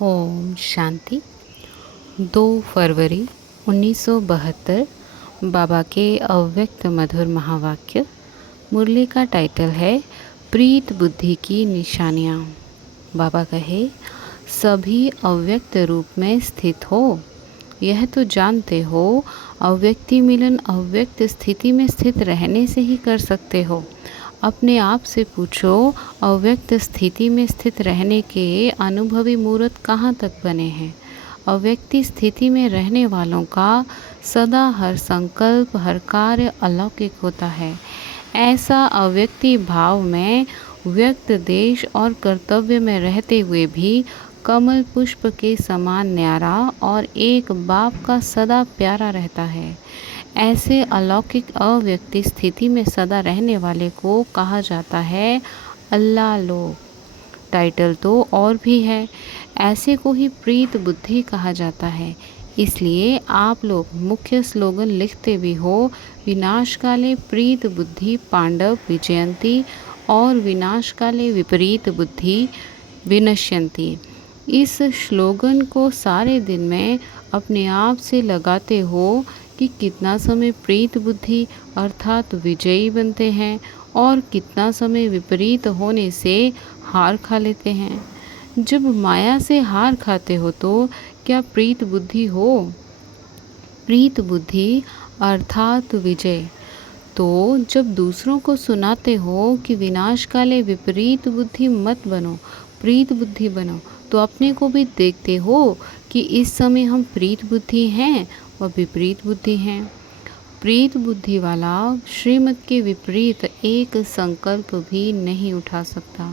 ओम शांति। 2 फरवरी 1972 बाबा के अव्यक्त मधुर महावाक्य। मुरली का टाइटल है प्रीत बुद्धि की निशानियाँ। बाबा कहे, सभी अव्यक्त रूप में स्थित हो, यह तो जानते हो। अव्यक्ति मिलन अव्यक्त स्थिति में स्थित रहने से ही कर सकते हो। अपने आप से पूछो, अव्यक्त स्थिति में स्थित रहने के अनुभवी मूर्त कहाँ तक बने हैं। अव्यक्ति स्थिति में रहने वालों का सदा हर संकल्प, हर कार्य अलौकिक होता है। ऐसा अव्यक्ति भाव में व्यक्त देश और कर्तव्य में रहते हुए भी कमल पुष्प के समान न्यारा और एक बाप का सदा प्यारा रहता है। ऐसे अलौकिक अव्यक्ति स्थिति में सदा रहने वाले को कहा जाता है अल्लाह लोग। टाइटल तो और भी है। ऐसे को ही प्रीत बुद्धि कहा जाता है। इसलिए आप लोग मुख्य स्लोगन लिखते भी हो, विनाश काले प्रीत बुद्धि पांडव विजयंती और विनाश काले विपरीत बुद्धि विनश्यंती। इस स्लोगन को सारे दिन में अपने आप से लगाते हो कि कितना समय प्रीत बुद्धि अर्थात विजयी बनते हैं और कितना समय विपरीत होने से हार खा लेते हैं। जब माया से हार खाते हो तो क्या प्रीत बुद्धि हो? प्रीत बुद्धि अर्थात विजय। तो जब दूसरों को सुनाते हो कि विनाश काले विपरीत बुद्धि मत बनो, प्रीत बुद्धि बनो, तो अपने को भी देखते हो कि इस समय हम प्रीत बुद्धि हैं और विपरीत बुद्धि हैं। प्रीत बुद्धि वाला श्रीमत के विपरीत एक संकल्प भी नहीं उठा सकता।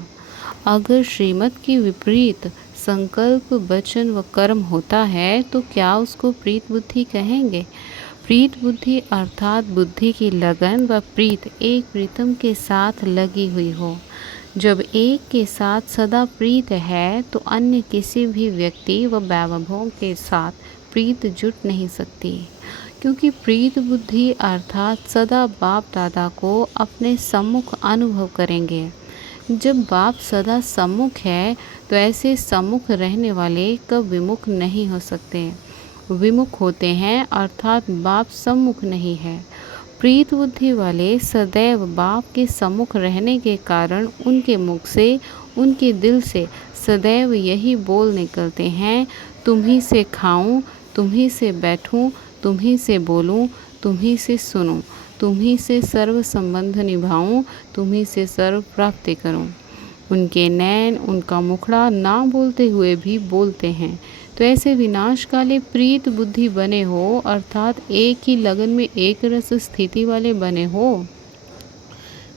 अगर श्रीमत के विपरीत संकल्प, वचन व कर्म होता है तो क्या उसको प्रीत बुद्धि कहेंगे? प्रीत बुद्धि अर्थात बुद्धि की लगन व प्रीत एक प्रीतम के साथ लगी हुई हो। जब एक के साथ सदा प्रीत है तो अन्य किसी भी व्यक्ति व वैभवों के साथ प्रीत जुट नहीं सकती, क्योंकि प्रीत बुद्धि अर्थात सदा बाप दादा को अपने सम्मुख अनुभव करेंगे। जब बाप सदा सम्मुख है तो ऐसे सम्मुख रहने वाले कब विमुख नहीं हो सकते। विमुख होते हैं अर्थात बाप सम्मुख नहीं है। प्रीत बुद्धि वाले सदैव बाप के सम्मुख रहने के कारण उनके मुख से, उनके दिल से सदैव यही बोल निकलते हैं, तुम्ही से खाऊं, तुम्ही से बैठूं, तुम्ही से बोलूं, तुम्ही से सुनूं, तुम्ही से सर्व संबंध निभाऊं, तुम्ही से सर्व प्राप्ति करूं। उनके नैन, उनका मुखड़ा ना बोलते हुए भी बोलते हैं। तो ऐसे विनाश काले प्रीत बुद्धि बने हो अर्थात एक ही लगन में एक रस स्थिति वाले बने हो।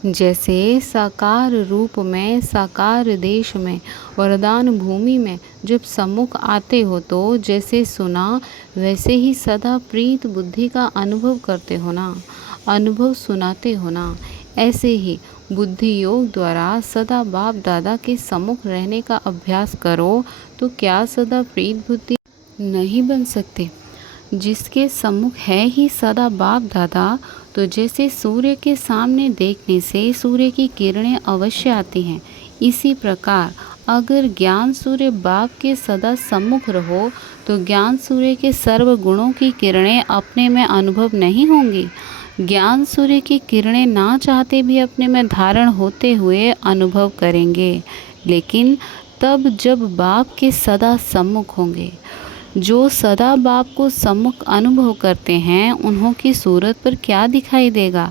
जैसे साकार रूप में, साकार देश में, वरदान भूमि में जब सम्मुख आते हो तो जैसे सुना वैसे ही सदा प्रीत बुद्धि का अनुभव करते हो ना, अनुभव सुनाते हो ना। ऐसे ही बुद्धि योग द्वारा सदा बाप दादा के सम्मुख रहने का अभ्यास करो तो क्या सदा प्रीत बुद्धि नहीं बन सकते? जिसके सम्मुख है ही सदा बाप दादा, तो जैसे सूर्य के सामने देखने से सूर्य की किरणें अवश्य आती हैं, इसी प्रकार अगर ज्ञान सूर्य बाप के सदा सम्मुख रहो तो ज्ञान सूर्य के सर्व गुणों की किरणें अपने में अनुभव नहीं होंगी। ज्ञान सूर्य की किरणें ना चाहते भी अपने में धारण होते हुए अनुभव करेंगे, लेकिन तब जब बाप के सदा सम्मुख होंगे। जो सदा बाप को सम्मुख अनुभव करते हैं उन्हों की सूरत पर क्या दिखाई देगा,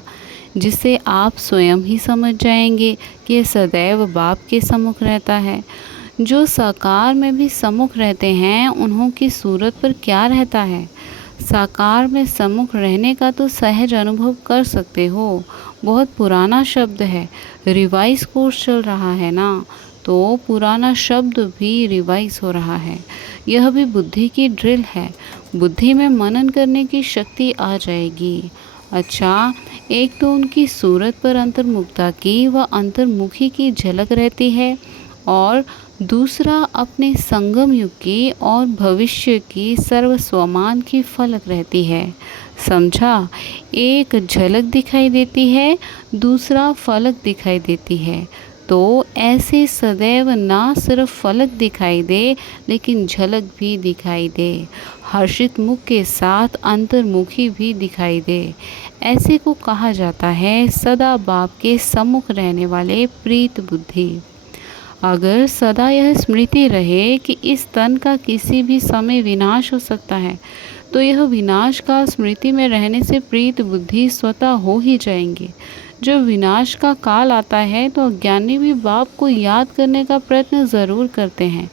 जिससे आप स्वयं ही समझ जाएंगे कि ये सदैव बाप के सम्मुख रहता है। जो साकार में भी सम्मुख रहते हैं उन्हों की सूरत पर क्या रहता है। साकार में सम्मुख रहने का तो सहज अनुभव कर सकते हो। बहुत पुराना शब्द है, रिवाइज कोर्स चल रहा है ना, तो पुराना शब्द भी रिवाइज हो रहा है। यह भी बुद्धि की ड्रिल है। बुद्धि में मनन करने की शक्ति आ जाएगी। अच्छा, एक तो उनकी सूरत पर अंतर्मुखता की व अंतर्मुखी की झलक रहती है और दूसरा अपने संगम युग की और भविष्य की सर्व स्वमान की फलक रहती है। समझा? एक झलक दिखाई देती है, दूसरा फलक दिखाई देती है। तो ऐसे सदैव ना सिर्फ फलक दिखाई दे लेकिन झलक भी दिखाई दे, हर्षित मुख के साथ अंतर्मुखी भी दिखाई दे। ऐसे को कहा जाता है सदा बाप के सम्मुख रहने वाले प्रीत बुद्धि। अगर सदा यह स्मृति रहे कि इस तन का किसी भी समय विनाश हो सकता है, तो यह विनाश काल स्मृति में रहने से प्रीत बुद्धि स्वतः हो ही जाएंगी। जब विनाश का काल आता है तो अज्ञानी भी बाप को याद करने का प्रयत्न ज़रूर करते हैं,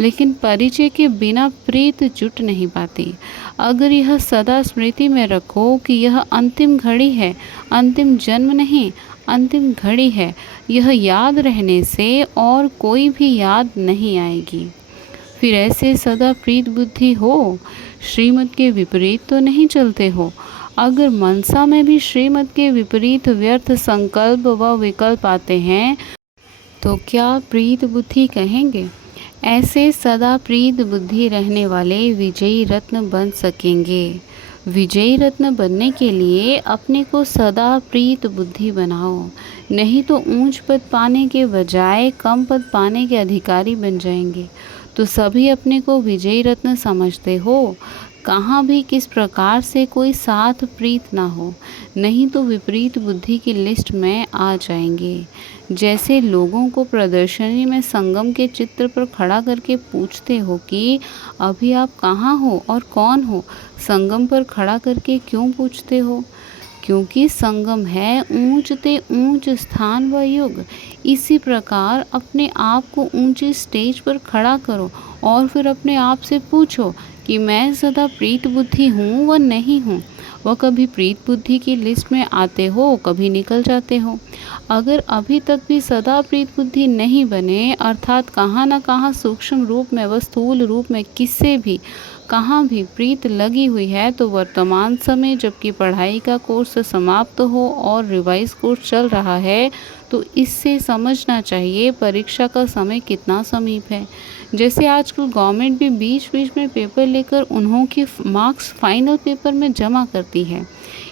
लेकिन परिचय के बिना प्रीत जुट नहीं पाती। अगर यह सदा स्मृति में रखो कि यह अंतिम घड़ी है, अंतिम जन्म नहीं, अंतिम घड़ी है, यह याद रहने से और कोई भी याद नहीं आएगी। फिर ऐसे सदा प्रीत बुद्धि हो, श्रीमत के विपरीत तो नहीं चलते हो। अगर मनसा में भी श्रीमत के विपरीत व्यर्थ संकल्प व विकल्प आते हैं तो क्या प्रीत बुद्धि कहेंगे? ऐसे सदा प्रीत बुद्धि रहने वाले विजयी रत्न बन सकेंगे। विजयी रत्न बनने के लिए अपने को सदा प्रीत बुद्धि बनाओ, नहीं तो ऊंच पद पाने के बजाय कम पद पाने के अधिकारी बन जाएंगे। तो सभी अपने को विजयी रत्न समझते हो, कहाँ भी किस प्रकार से कोई साथ प्रीत ना हो, नहीं तो विपरीत बुद्धि की लिस्ट में आ जाएंगे। जैसे लोगों को प्रदर्शनी में संगम के चित्र पर खड़ा करके पूछते हो कि अभी आप कहाँ हो और कौन हो, संगम पर खड़ा करके क्यों पूछते हो? क्योंकि संगम है ऊंच ते ऊंच स्थान व युग। इसी प्रकार अपने आप को ऊंची स्टेज पर खड़ा करो और फिर अपने आप से पूछो कि मैं सदा प्रीत बुद्धि हूँ व नहीं हूँ। वह कभी प्रीत बुद्धि की लिस्ट में आते हो, कभी निकल जाते हो। अगर अभी तक भी सदा प्रीत बुद्धि नहीं बने, अर्थात कहाँ न कहाँ सूक्ष्म रूप में व स्थूल रूप में किससे भी कहाँ भी प्रीत लगी हुई है, तो वर्तमान समय जबकि पढ़ाई का कोर्स समाप्त हो और रिवाइज कोर्स चल रहा है, तो इससे समझना चाहिए परीक्षा का समय कितना समीप है। जैसे आजकल गवर्नमेंट भी बीच बीच में पेपर लेकर उन्हों के मार्क्स फाइनल पेपर में जमा करती है।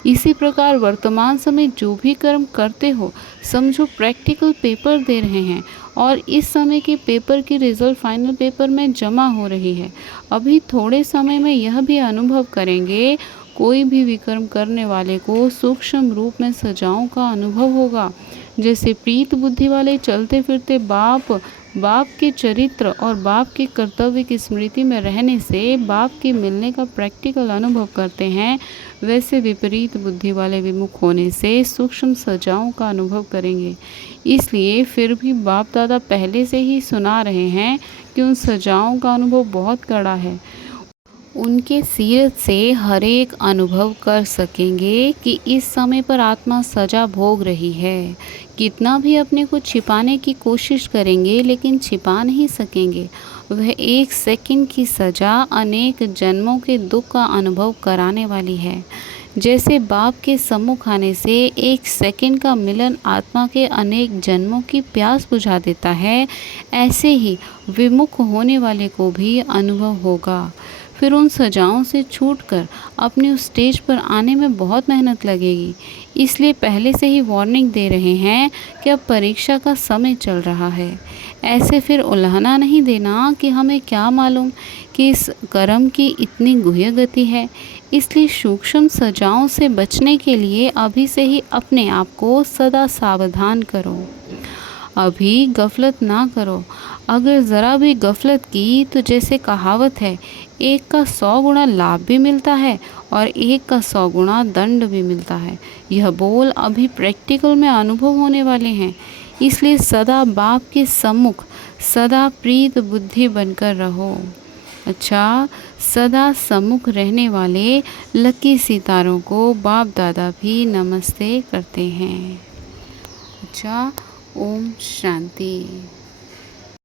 इसी प्रकार वर्तमान समय जो भी कर्म करते हो, समझो प्रैक्टिकल पेपर दे रहे हैं और इस समय के पेपर की रिजल्ट फाइनल पेपर में जमा हो रही है। अभी थोड़े समय में यह भी अनुभव करेंगे, कोई भी विकर्म करने वाले को सूक्ष्म रूप में सजाओं का अनुभव होगा। जैसे प्रीत बुद्धि वाले चलते फिरते बाप के चरित्र और बाप के कर्तव्य की स्मृति में रहने से बाप के मिलने का प्रैक्टिकल अनुभव करते हैं, वैसे विपरीत बुद्धि वाले विमुख होने से सूक्ष्म सजाओं का अनुभव करेंगे। इसलिए फिर भी बाप दादा पहले से ही सुना रहे हैं कि उन सजाओं का अनुभव बहुत कड़ा है। उनके सीरत से हर एक अनुभव कर सकेंगे कि इस समय पर आत्मा सजा भोग रही है। कितना भी अपने को छिपाने की कोशिश करेंगे लेकिन छिपा नहीं सकेंगे। वह एक सेकंड की सजा अनेक जन्मों के दुख का अनुभव कराने वाली है। जैसे बाप के सम्मुख आने से एक सेकंड का मिलन आत्मा के अनेक जन्मों की प्यास बुझा देता है, ऐसे ही विमुख होने वाले को भी अनुभव होगा। फिर उन सजाओं से छूटकर अपनी उस स्टेज पर आने में बहुत मेहनत लगेगी। इसलिए पहले से ही वार्निंग दे रहे हैं कि अब परीक्षा का समय चल रहा है। ऐसे फिर उल्हाना नहीं देना कि हमें क्या मालूम कि इस कर्म की इतनी गुह्य गति है। इसलिए सूक्ष्म सजाओं से बचने के लिए अभी से ही अपने आप को सदा सावधान करो। अभी गफलत ना करो। अगर ज़रा भी गफलत की तो जैसे कहावत है, एक का 100 गुना लाभ भी मिलता है और एक का 100 गुना दंड भी मिलता है। यह बोल अभी प्रैक्टिकल में अनुभव होने वाले हैं। इसलिए सदा बाप के सम्मुख सदा प्रीत बुद्धि बनकर रहो। अच्छा, सदा सम्मुख रहने वाले लकी सितारों को बाप दादा भी नमस्ते करते हैं। अच्छा, ओम शांति।